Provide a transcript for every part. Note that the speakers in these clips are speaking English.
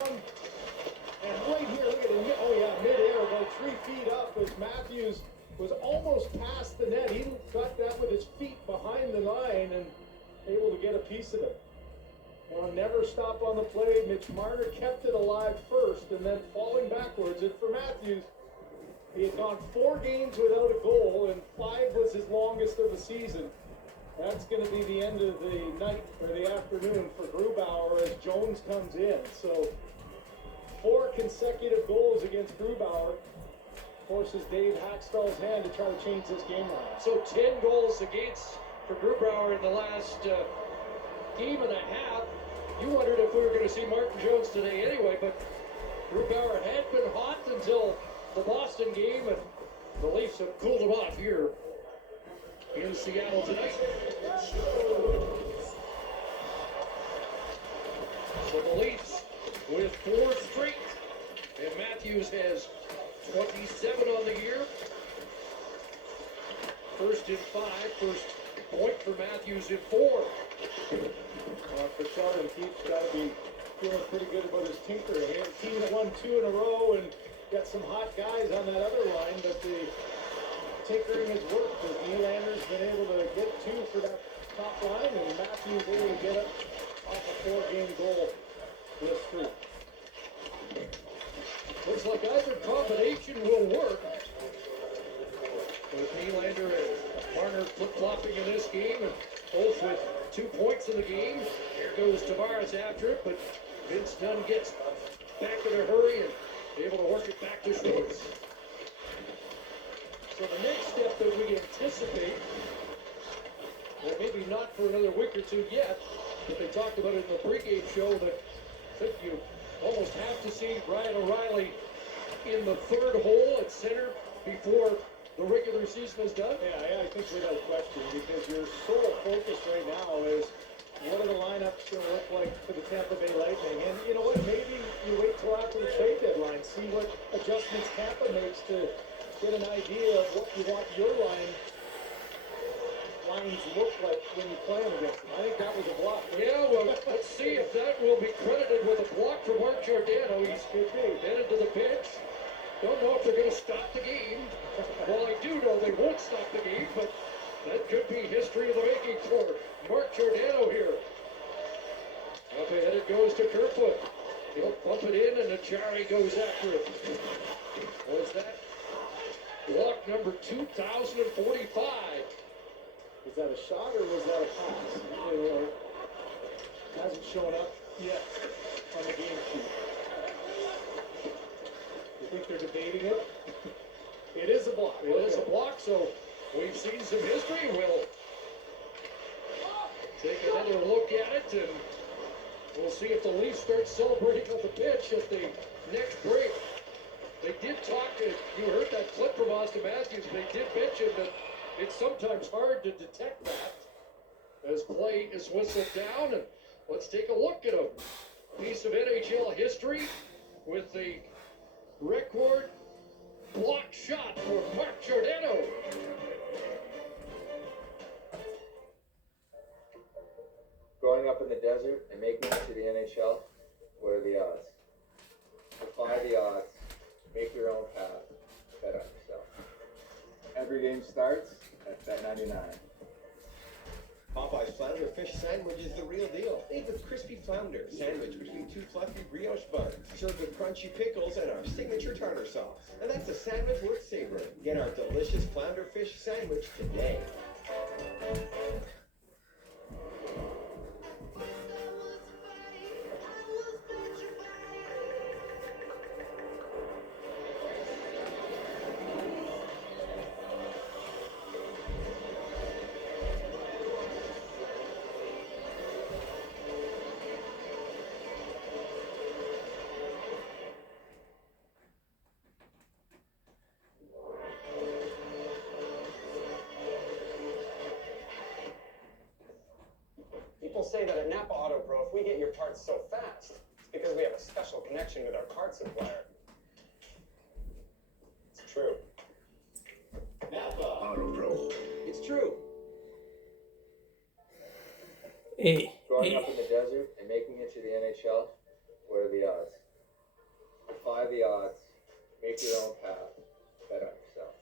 And right here, look at him. Oh, yeah, midair, about 3 feet up, as Matthews was almost past the net. He got that with his feet behind the line and able to get a piece of it. Well, never stop on the play. Mitch Marner kept it alive first and then falling backwards. And for Matthews, he had gone 4 games without a goal, and 5 was his longest of the season. That's going to be the end of the night or the afternoon for Grubauer as Jones comes in. So 4 consecutive goals against Grubauer forces Dave Hackstall's hand to try to change this game around. So 10 goals against for Grubauer in the last game and a half. You wondered if we were going to see Martin Jones today anyway, but Grubauer had been hot until the Boston game, and the Leafs have cooled him off here in Seattle tonight. So the Leafs with 4 straight, and Matthews has 27 on the year. First in 5, first point for Matthews in 4. Pritchard keeps got to be feeling pretty good about his tinkering. He won 2 in a row and got some hot guys on that other line, but the tinkering has worked as Nylander's been able to get 2 for that top line, and Matthews able to get up off a 4-game goal with 3. Looks like either combination will work. With Nylander and Marner flip-flopping in this game, and both with 2 points in the game. Here goes Tavares after it, but Vince Dunn gets back in a hurry and able to work it back to Schwartz. So the next step that we anticipate, well, maybe not for another week or 2 yet, but they talked about it in the pregame show that I think you almost have to see Ryan O'Reilly in the 3rd hole at center before the regular season is done. Yeah, I think without question, because your sole focus right now is what are the lineups going to look like for the Tampa Bay Lightning? And you know what? Maybe you wait till after the trade deadline, see what adjustments Tampa makes to get an idea of what you want your lines look like when you play them against them. I think that was a block. Yeah, well, let's see if that will be credited with a block from Mark Giordano. He's headed to the bench. Don't know if they're going to stop the game. Well, I do know they won't stop the game, but that could be history of the making for Mark Giordano here. Up ahead it goes to Kerfoot. He'll bump it in, and Achari goes after it. Was that block number 2,045? Was that a shot or was that a pass? It hasn't shown up yet on the game sheet. You think they're debating it? It is a block. It is a block, so we've seen some history. We'll take another look at it, and we'll see if the Leafs start celebrating on the pitch at the next break. They did talk, you heard that clip from Austin Matthews, they did mention that it's sometimes hard to detect that as play is whistled down. And let's take a look at a piece of NHL history with the record block shot for Mark Giordano. Growing up in the desert and making it to the NHL, what are the odds? Defy the odds. Make your own path. Bet on yourself. Every game starts at Bet99. Popeye's Flounder Fish Sandwich is the real deal. Made with crispy flounder, sandwiched between 2 fluffy brioche buns, served with crunchy pickles and our signature tartar sauce. And that's a sandwich worth savoring. Get our delicious Flounder Fish Sandwich today. People say that at Napa Auto Pro, if we get your parts so fast, it's because we have a special connection with our parts supplier. It's true. Napa Auto Pro. It's true. Growing up in the desert and making it to the NHL, what are the odds? make your own path. Bet on yourself.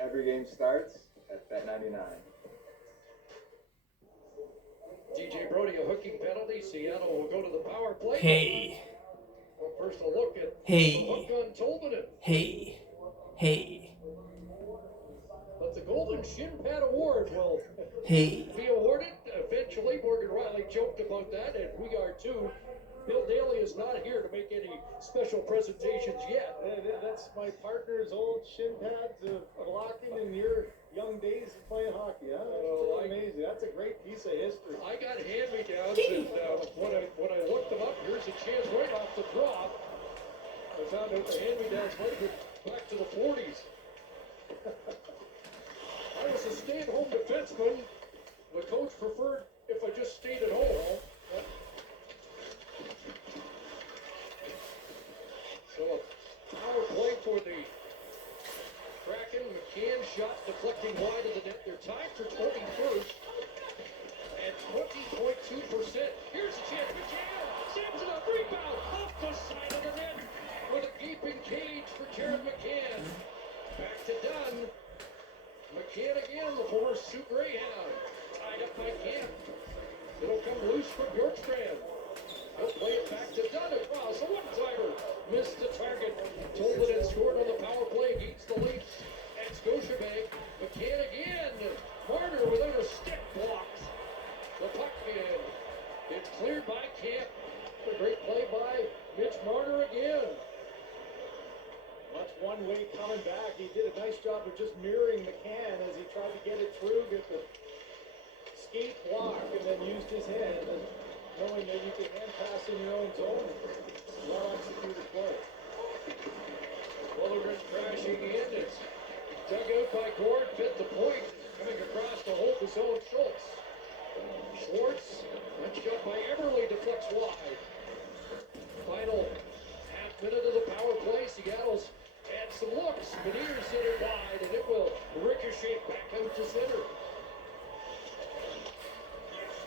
Every game starts at Bet99. DJ Brody, a hooking penalty. Seattle will go to the power play. Hey. Well, first a look at Hey. the hook on Tolvanen. Hey. Hey. But the Golden Shin Pad Award will Hey. be awarded eventually. Morgan Riley joked about that, and we are too. Bill Daly is not here to make any special presentations yet. That's my partner's old shin pads of locking in your young days of playing hockey. Huh? That's amazing. That's a great piece of history. I got hand-me-downs, and when I looked them up, here's a chance right off the drop. I found out the hand-me-downs might have been back to the 40s. I was a stay-at-home defenseman. The coach preferred if I just stayed at home. So a power play for the Kraken. McCann shot deflecting wide of the net. They're tied for 21st at 20.2%. Here's a chance. McCann sends it up. Rebound off the side of the net with a gaping cage for Jared McCann. Back to Dunn. McCann again, the former Sioux Greyhound. Tied up by Camp. It'll come loose from Bjorkstrand. He'll play it back to Dunn across. A one-timer. Missed the target. Tolvanen scored on the power play against the Leafs at Scotiabank. McCann again. Marner without a stick blocked. The puck in. It's cleared by Camp. A great play by Mitch Marner again. That's one way coming back. He did a nice job of just mirroring McCann as he tried to get it through, get the skate block, and then used his head. And knowing that you can hand pass in your own zone, well executed play. Willerman crashing in. It's dug out by Gord, bit the point. Coming across to hold the zone, Schultz. Schwartz, that shot by Eberle, deflects wide. Final half minute of the power play. Seattle's had some looks. Beniers hit it wide, and it will ricochet back out to center.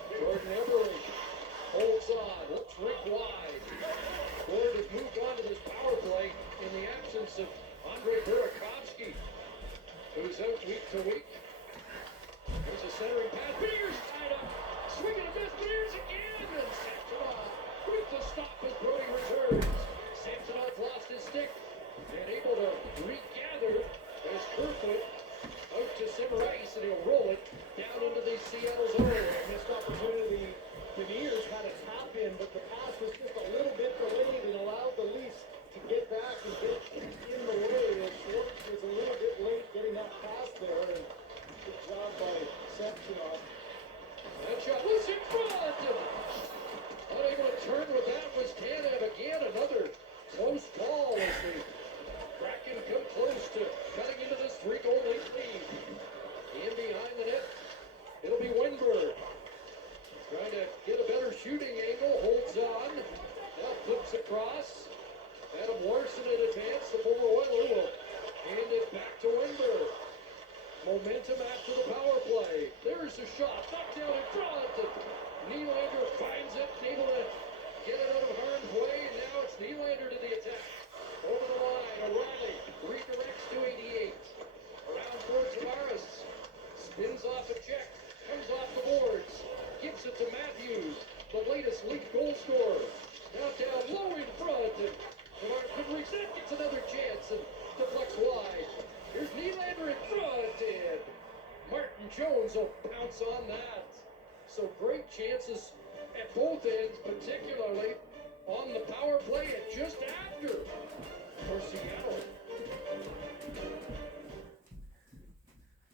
Jordan Eberle holds on, looks rink wide. Gord has moved on to this power play in the absence of Andre Burakovsky, who's out week to week. There's a centering pass. Beniers tied up. Swing and a miss. Beniers again. And Samsonov with the stop as Brody returns. Samsonov lost his stick and able to regather as Kerfoot out to center ice, and he'll roll it down into the Seattle zone. Missed opportunity. Beniers had a tap in, but the pass was just a little bit delayed and allowed the Leafs to get back and get in the way. And Schwartz was a little bit late getting that pass there. And good job by Samsonov. That shot was in front. Unable to turn with that was Tanev again. Another close call as the Kraken come close to cutting into this 3-goal lead. In behind the net, it'll be Weinberg. Trying to get a better shooting angle, holds on. Now flips across. Adam Larson in advance. The former Oiler will hand it back to Weinberg. Momentum after the power play. There's a shot. Knocked down in front. Nylander finds it. Able to get it out of harm's way. And now it's Nylander to the attack. Over the line. O'Reilly redirects to 88. Around towards Tavares. Spins off a check. Comes off the boards. Gives it to Matthews. The latest league goal scorer. Now down low in front. And Tavares could reach that. Gets another chance. And deflects wide. Here's Nylander in front, and Martin Jones will pounce on that. So great chances at both ends, particularly on the power play at just after for Seattle.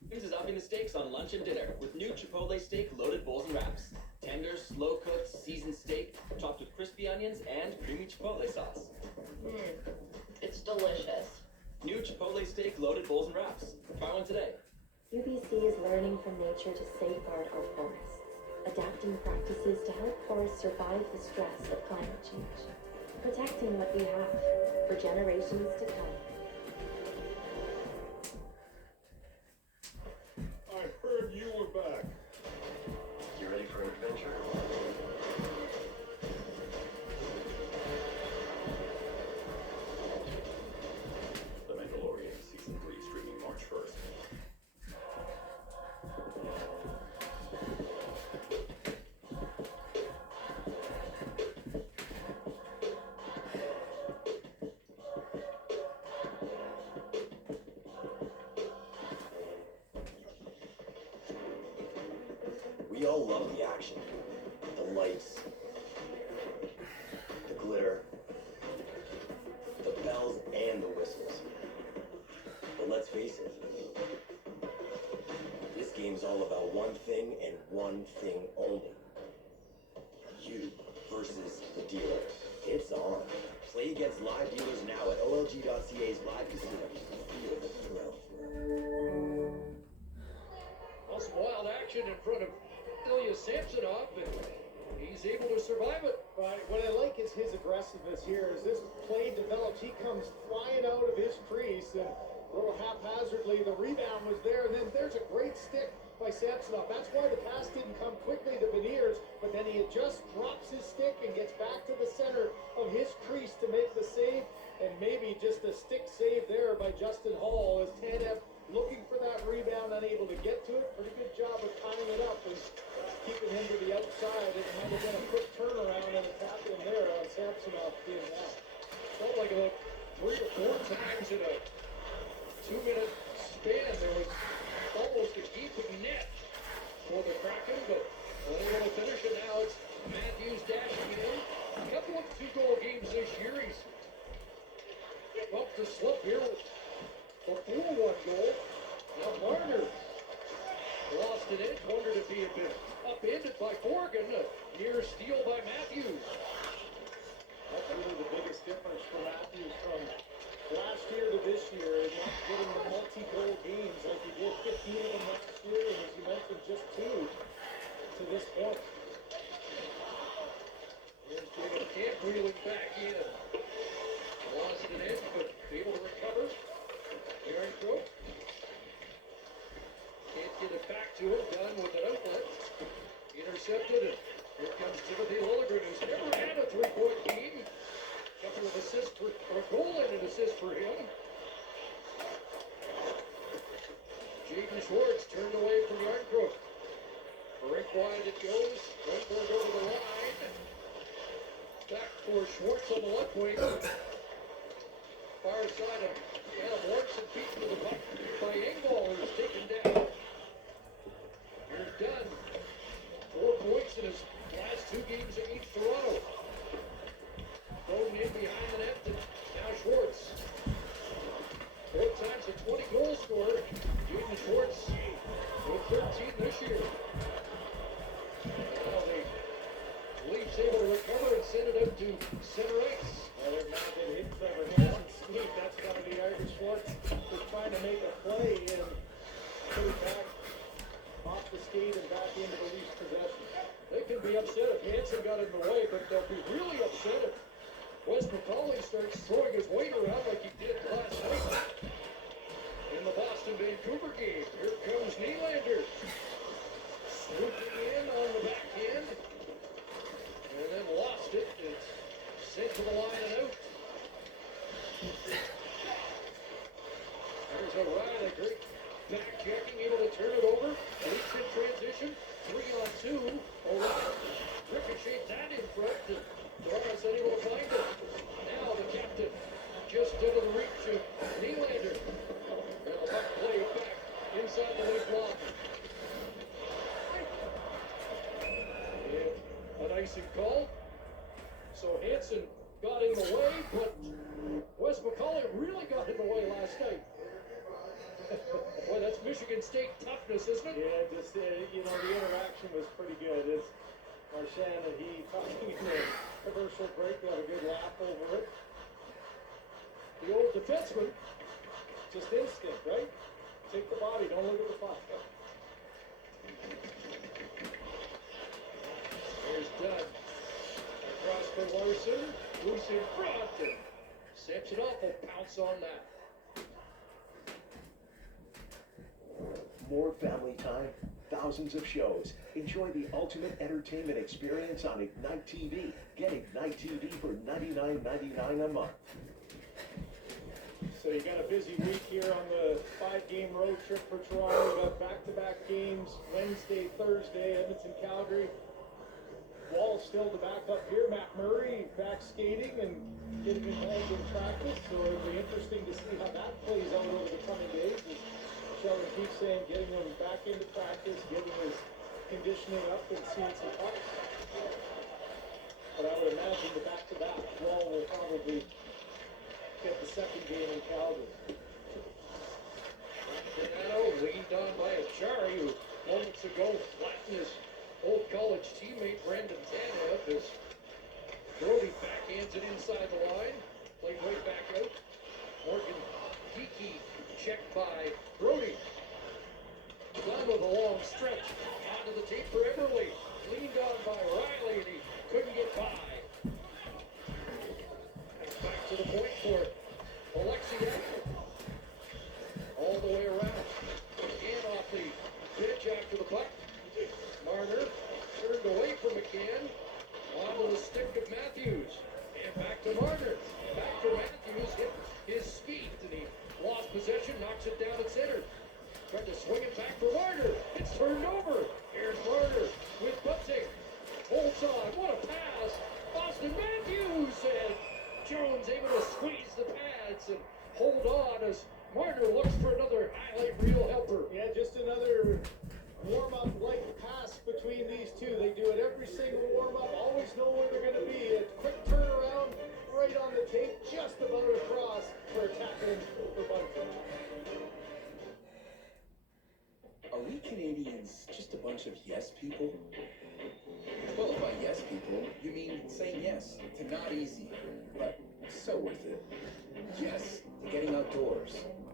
This is upping the stakes on lunch and dinner with new Chipotle steak loaded bowls and wraps. Tender, slow-cooked, seasoned steak topped with crispy onions and creamy Chipotle sauce. It's delicious. New Chipotle steak loaded bowls and wraps. Try one today. UBC is learning from nature to safeguard our forests, adapting practices to help forests survive the stress of climate change, protecting what we have for generations to come. I heard you were back. You ready for an adventure? We all love the action, the lights, the glitter, the bells and the whistles. But let's face it, this game's all about one thing and one thing only. You versus the dealer. It's on. Play against live dealers now at olg.ca's live casino. Feel the thrill. Well, some wild action in front of Ilya Samsonov, and he's able to survive it. But what I like is his aggressiveness here. As this play develops, he comes flying out of his crease and a little haphazardly. The rebound was there, and then there's a great stick by Samsonov. That's why the pass didn't come quickly to Beniers, but then he just drops his stick and gets back to the center of his crease to make the save, and maybe just a stick save there by Justin Hall as Tanev looking for that rebound, unable to get to it. Pretty good job of tying it up and keeping him to the outside. It might have been a quick turnaround and a tap in there on Samsonov being out. Felt like about 3 or 4 times in a 2-minute span there was almost a gaping net for the Kraken, but unable to finish it. Now it's Matthews dashing it in. A couple of 2-goal games this year. He's up to slip here with a 4-1 goal. Now Marner lost an edge. Wondered if he had been upended by Forgan. A near steal by Matthews. That's really the biggest difference for Matthews from last year to this year, and not getting the multi-goal games like he did 15 of them last year, and as you mentioned, just 2 to this point. Here's Jacob Camp wheeling back in. Lost an edge, but able to recover. Yarncroke can't get it back to him. Done with an outlet. Intercepted, and here comes Timothy Liljegren, who's never had a 3-point game. Couple of assists for, or a goal and an assist for him. Jaden Schwartz turned away from Yarncroke. Rink wide it goes. Lundberg over the line. Back for Schwartz on the left wing. Far side of Adam Larson beat to the puck by Engvall, who's taken down. Here's Dunn. 4 points in his last 2 games against Toronto. Thrown in behind the net, and now Schwartz. 4 times a 20-goal scorer. Jaden Schwartz with 13 this year. Now the Leafs able to recover and send it out to center ice. Well, they're not going to hit Trevor Hansen sweep. That's got to be Irish Schwartz was trying to make a play and put it back off the skate and back into the Leafs possession. They can be upset if Hansen got in the way, but they'll be really upset if Wes McCauley starts throwing his weight around like he did last night in the Boston-Vancouver game. Here comes Nylander. Swooping in on the backhand. And then lost it. It's sent to the line and out. There's O'Reilly. Great back checking, able to turn it over. Leafs in transition. 3-on-2. O'Reilly ricocheted that in front. Doris unable to find it. Now the captain just out of the reach of Nylander. And a puck play back inside the Leaf line. And an icing call. So Hansen got in the way, but Wes McCauley really got in the way last night. Boy, that's Michigan State toughness, isn't it? Yeah, just, you know, the interaction was pretty good. It's Marchand and he talking in the commercial break, they had a good laugh over it. The old defenseman. Just instinct, right? Take the body, don't look at the puck. There's Dunn. Across for Larson. Loose in front. And Samsonov will pounce on that. More family time, thousands of shows. Enjoy the ultimate entertainment experience on Ignite TV. Get Ignite TV for $99.99 a month. So you got a busy week here on the 5-game road trip for Toronto. You got back-to-back games Wednesday, Thursday, Edmonton, Calgary. Wall still to back up here. Matt Murray back skating and getting involved in practice. So it'll be interesting to see how that plays out over the coming days. Sheldon keeps saying getting him back into practice, getting his conditioning up and seeing some pucks. But I would imagine the back-to-back flow will probably get the second game in Calgary. Donato leaned on by a Achari, who moments ago flattened his old college teammate Brandon Tanev as Brody backhands it inside the line, played right back out. Morgan Geeky checked by Brody. Down with a long stretch, onto the tape for Everly, leaned on by Riley, and he couldn't get by. Back to the point for Alexiak. All the way around. McCann off the pitch after the puck. Marner turned away from McCann. Onto the stick of Matthews. And back to Marner. Back to Matthews. Hit his speed. And he lost possession. Knocks it down at center. Tried to swing it back for Marner. It's turned over. Here's Marner with Bunting. Holds on. What a pass. Austin Matthews. And Jones able to squeeze the pads and hold on as Marner looks for another highlight reel helper. Yeah, just another warm-up like pass between these two. They do it every single warm-up, always know where they're going to be. A quick turnaround right on the tape, just about across for attacking for Bunting. Are we Canadians just a bunch of yes people? Well, by yes people, you mean saying yes to not easy, but so worth it. Yes to getting outdoors.